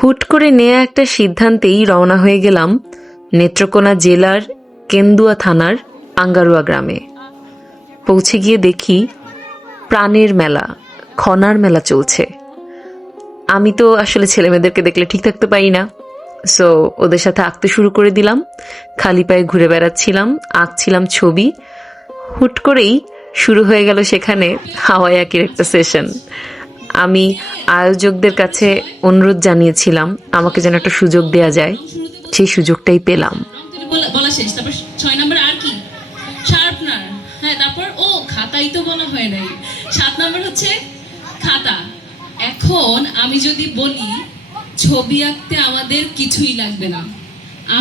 হুট করে নেয়া একটা সিদ্ধান্তেই রওনা হয়ে গেলাম নেত্রকোনা জেলার কেন্দুয়া থানার আঙ্গারুয়া গ্রামে। পৌঁছে গিয়ে দেখি প্রাণের মেলা, খনার মেলা চলছে। আমি তো আসলে ছেলেমেয়েদেরকে দেখলে ঠিক থাকতে পারি না, সো ওদের সাথে আঁকতে শুরু করে দিলাম। খালি পায়ে ঘুরে বেড়াচ্ছিলাম, আঁকছিলাম ছবি। হুট করেই শুরু হয়ে গেল সেখানে হাওয়াই আঁকির একটা সেশন। আমি আয়োজকদের কাছে অনুরোধ জানিয়েছিলাম আমাকে যেন একটা সুযোগ দেয়া যায়, সেই সুযোগটাই পেলাম। বলা শেষ, তারপর 6 নাম্বার আর কি শার্পনার। হ্যাঁ, তারপর ও খাতাই তো বলা হয় নাই। 7 নাম্বার হচ্ছে খাতা। এখন আমি যদি বলি ছবি আঁকতে আমাদের কিছুই লাগবে না,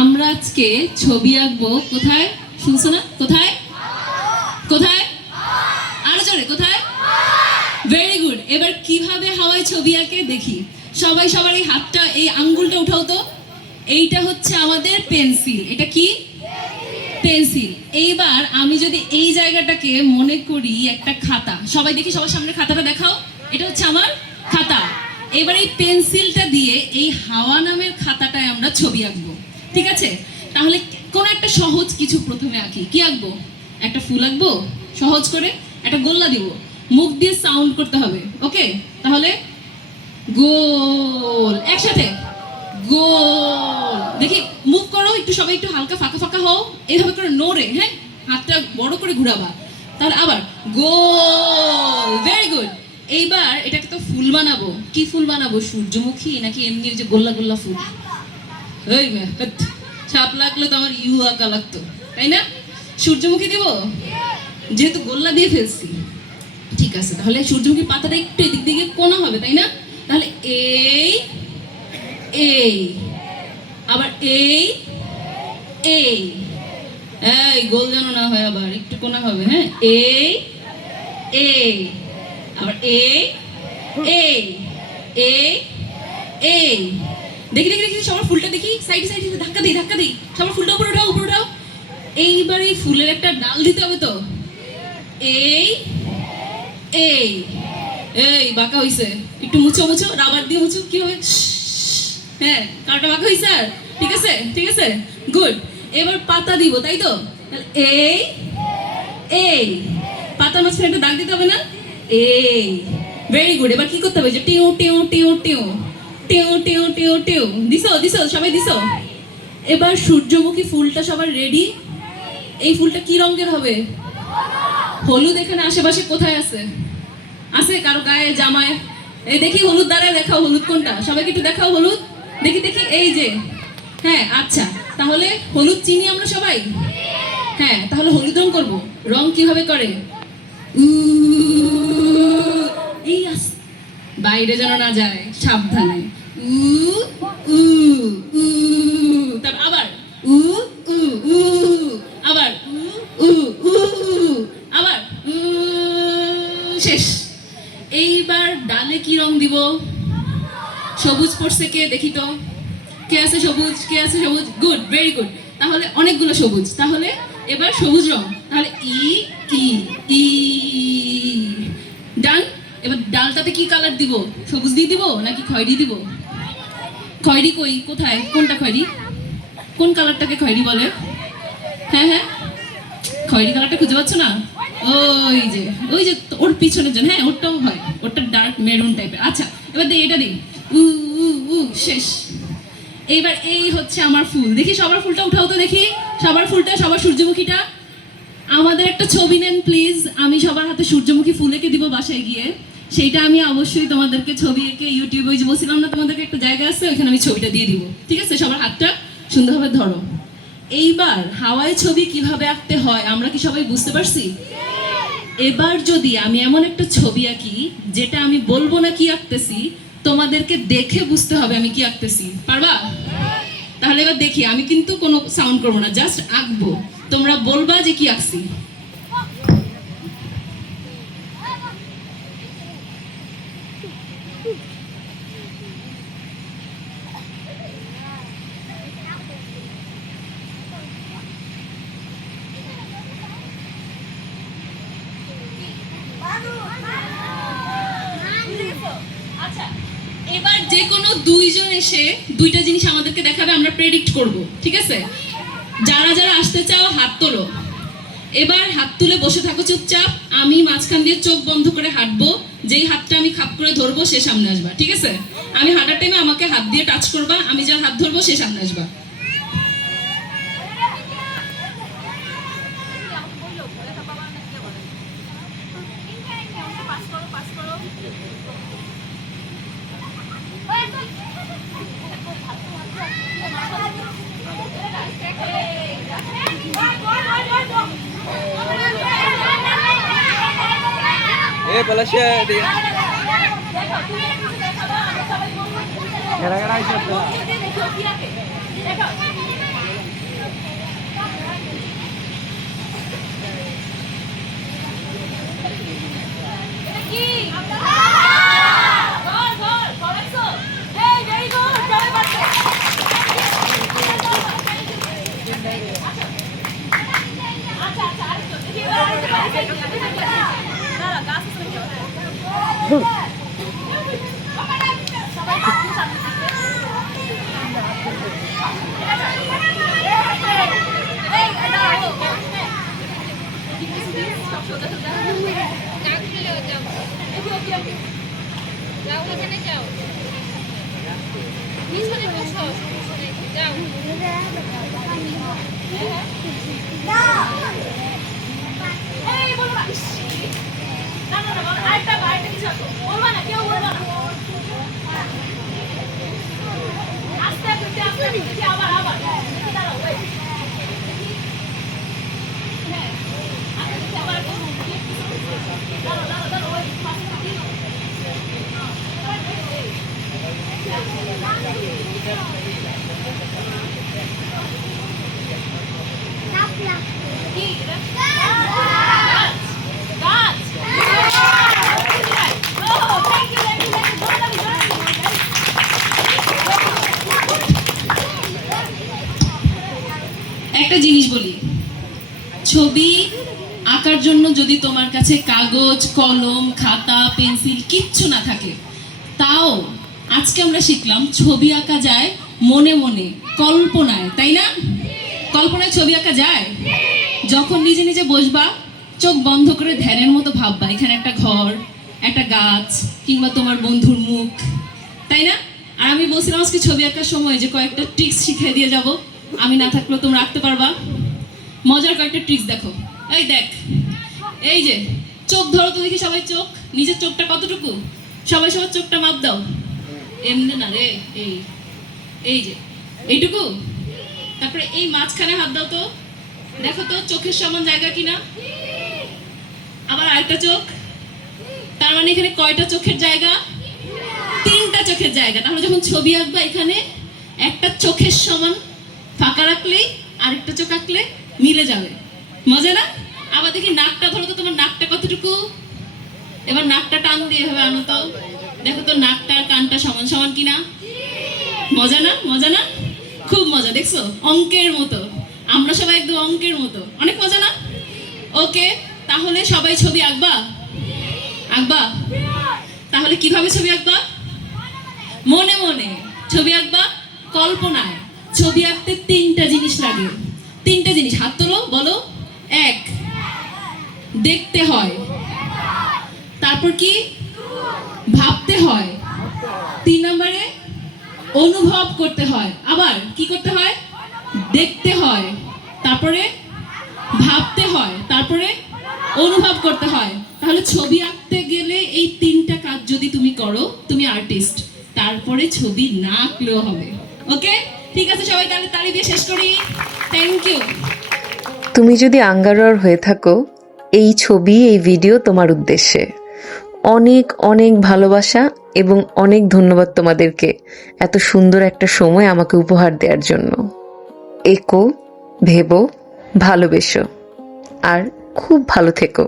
আমরা আজকে ছবি আঁকবো কোথায়? শুনছো না? কোথায় কোথায়? আরো জোরে, কোথায়? Very good. এবার কিভাবে হাওয়ায় ছবি আঁকে দেখি। সবাই সবার এই হাতটা, এই আঙ্গুলটা উঠাও তো। এইটা হচ্ছে আমাদের পেন্সিল। এটা কি? পেন্সিল। এইবার আমি যদি এই জায়গাটাকে মনে করি একটা খাতা, সবাই দেখি, সবার সামনে খাতাটা দেখাও। এটা হচ্ছে আমার খাতা। এবার এই পেন্সিলটা দিয়ে এই হাওয়া নামের খাতাটায় আমরা ছবি আঁকবো, ঠিক আছে? তাহলে কোন একটা সহজ কিছু প্রথমে আঁকি। কি আঁকবো? একটা ফুল আঁকবো সহজ করে, একটা গোল্লা দিব, মুখ দিয়ে সাউন্ড করতে হবে। ওকে, তাহলে গোল, একসাথে গোল। দেখি মুভ করো একটু, সবাই একটু হালকা ফাঁকা ফাঁকা হও, এইভাবে করে নড়ে, হ্যাঁ, হাতটা বড় করে ঘুরাবা। তাহলে আবার গোল, ভেরি গুড। এইবার এটাকে তো ফুল বানাবো। কি ফুল বানাবো? সূর্যমুখী নাকি এমনি যে গোল্লা গোল্লা ফুল? এই ছাপ লাগলে তো আমার ইউ আঁকা লাগতো, তাই না? সূর্যমুখী দিব, যেহেতু গোল্লা দিয়ে ফেলছি। ঠিক আছে, তাহলে সূর্যমুখী পাতাটা একটু এদিক দিকে কোনা হবে, তাই না? তাহলে এই এই, আবার এই এই, এই গোল যেন না হয়, আবার একটু কোনা হবে। হ্যাঁ, এই এই, আবার এই এই এই এই। দেখি দেখি দেখি, সবার ফুলটা দেখি, সাইডে সাইডে ধাক্কা দিই ধাক্কা দিই, সবার ফুলটা উপরে উঠাও উপরে উঠাও। এইবার এই ফুলের একটা ডাল দিতে হবে তো। এই এই এই, বাঁকা হইছে, একটু মুছো মুছো, রাবার দিয়ে মুছো। কি হবে? হ্যাঁ, কাটা বাঁকা হইছে। আর ঠিক আছে ঠিক আছে, গুড। এবার পাতা দিব, তাই তো? এই এই, পাতা মাঝখানে একটা দাগ দিতে হবে না? এই, ভেরি গুড। এবার কি করতে হবে? যে টিউ টিউ টিউ টিউ টিউ টিউ টিউ টিউ। দিছো দিছো, সবাই দিছো। এবার সূর্যমুখী ফুলটা সবার রেডি। এই ফুলটা কি রঙের হবে? হলুদ। এখানে আশেপাশে কোথায় আছে? আছে কারো গায়ে, জামায়? এই দেখি হলুদ, দ্বারা দেখাও হলুদ কোনটা, সবাইকে একটু দেখাও হলুদ। দেখি দেখি, এই যে। হ্যাঁ, আচ্ছা, তাহলে হলুদ চিনি আমরা সবাই। হ্যাঁ, তাহলে হলুদ রং করবো। রং কিভাবে করে? এই বাইরে যেন না যায়, সাবধানে। উ উ উ, তারপর আবার উ উ উ, আবার উ উ উ, আবার শেষ। এইবার ডালে কি রং দিব? সবুজ পড়ছে কে? দেখি তো, কে আছে সবুজ? কে আছে সবুজ? Good, very good. তাহলে অনেকগুলো সবুজ। তাহলে এবার সবুজ রং। তাহলে ই ই ই, ডান। এবার ডালটাতে কি কালার দিব? সবুজ দিয়ে দিব নাকি খয়েরি দিব? খয়েরি কই? কোথায়? কোনটা খয়েরি? কোন কালারটাকে খয়েরি বলে? হ্যাঁ হ্যাঁ, খয়েরি কালারটা খুঁজে পাচ্ছ না? ওই যে, ওই যে ওর পিছনের জন্য। হ্যাঁ, ওরটাও হয়, ওরটা ডার্ক মেরুন টাইপের। আচ্ছা, এবার দিই, এটা দিই। উ উ উ, শেষ। এইবার এই হচ্ছে আমার ফুল। দেখি সবার ফুলটা উঠাও তো দেখি, সবার ফুলটা, সবার সূর্যমুখীটা। আমাদের একটা ছবি নেন প্লিজ। আমি সবার হাতে সূর্যমুখী ফুল এঁকে দিব বাসায় গিয়ে। সেইটা আমি অবশ্যই তোমাদেরকে ছবি এঁকে ইউটিউবে, ওই যে বলছিলাম না তোমাদেরকে একটা জায়গা আছে, ওইখানে আমি ছবিটা দিয়ে দিব, ঠিক আছে? সবার হাতটা সুন্দরভাবে ধরো। এইবার হাওয়ায় ছবি কিভাবে আঁকতে হয় আমরা কি সবাই বুঝতে পারছি? এবার যদি আমি এমন একটা ছবি আঁকি যেটা আমি বলবো না কি আঁকতেছি, তোমাদেরকে দেখে বুঝতে হবে আমি কি আঁকতেছি। পারবা? তাহলে এবার দেখি, আমি কিন্তু কোনো সাউন্ড করবো না, জাস্ট আঁকবো, তোমরা বলবা যে কি আঁকছি। আচ্ছা, এবার যে কোনো দুইজন এসে দুইটা জিনিস আমাদেরকে দেখাবে, আমরা প্রেডিক্ট করব, ঠিক আছে? যারা যারা আসতে চাও হাত তোলো। এবার হাত তুলে বসে থাকো চুপচাপ। আমি মাঝখান দিয়ে চোখ বন্ধ করে হাঁটবো, যেই হাতটা আমি খাপ করে ধরবো সে সামনে আসবা, ঠিক আছে? আমি হাঁটার টাইমে আমাকে হাত দিয়ে টাচ করবা, আমি যার হাত ধরবো সে সামনে আসবা। Malaysia dia. Gara-gara itu. একটা জিনিস বলি, ছবি আঁকার জন্য যদি তোমার কাছে কাগজ, কলম, খাতা, পেন্সিল কিচ্ছু না থাকে, তাও আজকে আমরা শিখলাম ছবি আঁকা যায় মনে মনে, কল্পনায়, তাই না? কল্পনায় ছবি আঁকা যায়। যখন নিজে নিজে বসবা, চোখ বন্ধ করে ধ্যানের মতো ভাববা এখানে একটা ঘর, একটা গাছ, কিংবা তোমার বন্ধুর মুখ, তাই না? আর আমি বলছিলাম আজকে ছবি আঁকার সময় যে কয়েকটা ট্রিক্স শিখিয়ে দিয়ে যাব, আমি না থাকলেও তোমরা আঁকতে পারবা। মজার কয়েকটা ট্রিক্স দেখো। এই দেখ, এই যে চোখ ধরো তো দেখি সবাই, চোখ, নিজের চোখটা কতটুকু, সবাই সবার চোখটা মাপ দাও। এমনি না রে, এই যে এইটুকু। তারপরে এই মাঝখানে হাত দাও তো, দেখো তো চোখের সমান জায়গা কিনা। আবার আরেকটা চোখ, তার মানে এখানে কয়টা চোখের জায়গা? 3টা চোখের জায়গা। তাহলে যখন ছবি আঁকবা এখানে একটা চোখের সমান ফাঁকা রাখলেই আরেকটা চোখ আঁকলে মিলে যাবে। মজা না? আবার দেখি নাকটা ধরো তো, তোমার নাকটা কতটুকু। এবার নাকটা টান দিয়ে হবে আনো তো, দেখো তো নাকটা আর কানটা সমান সমান কিনা। মজা না? মজা না? খুব মজা। দেখছো, অঙ্কের মতো, আমরা সবাই একদম অঙ্কের মতো। অনেক মজা না? ওকে, তাহলে সবাই ছবি আঁকবা? আঁকবা? তাহলে কিভাবে ছবি আঁকবা? মনে মনে ছবি আঁকবা, কল্পনায়। ছবি আঁকতে 3টা জিনিস লাগে। 3টা জিনিস, হাত তোলো, বলো। 1, দেখতে হয়। তারপর কি? ভাবতে হয়। 3 নম্বরে অনুভব করতে হয়। আবার কি করতে হয়? দেখতে হয়, তারপরে ভাবতে হয়, তারপরে অনুভব করতে হয়। তাহলে ছবি আঁকতে গেলে এই 3টা কাজ যদি তুমি করো, তুমি আর্টিস্ট। তারপরে ছবি না আঁকলেও হবে। ওকে, ঠিক আছে, সবাই তাহলে তালি দিয়ে শেষ করি। Thank you. তুমি যদি আঙ্গারোয়ার হয়ে থাকো, এই ছবি, এই ভিডিও তোমার উদ্দেশ্যে। অনেক অনেক ভালোবাসা এবং অনেক ধন্যবাদ তোমাদেরকে এত সুন্দর একটা সময় আমাকে উপহার দেওয়ার জন্য। এঁকো, ভেবো, ভালোবেসো, আর খুব ভালো থেকো।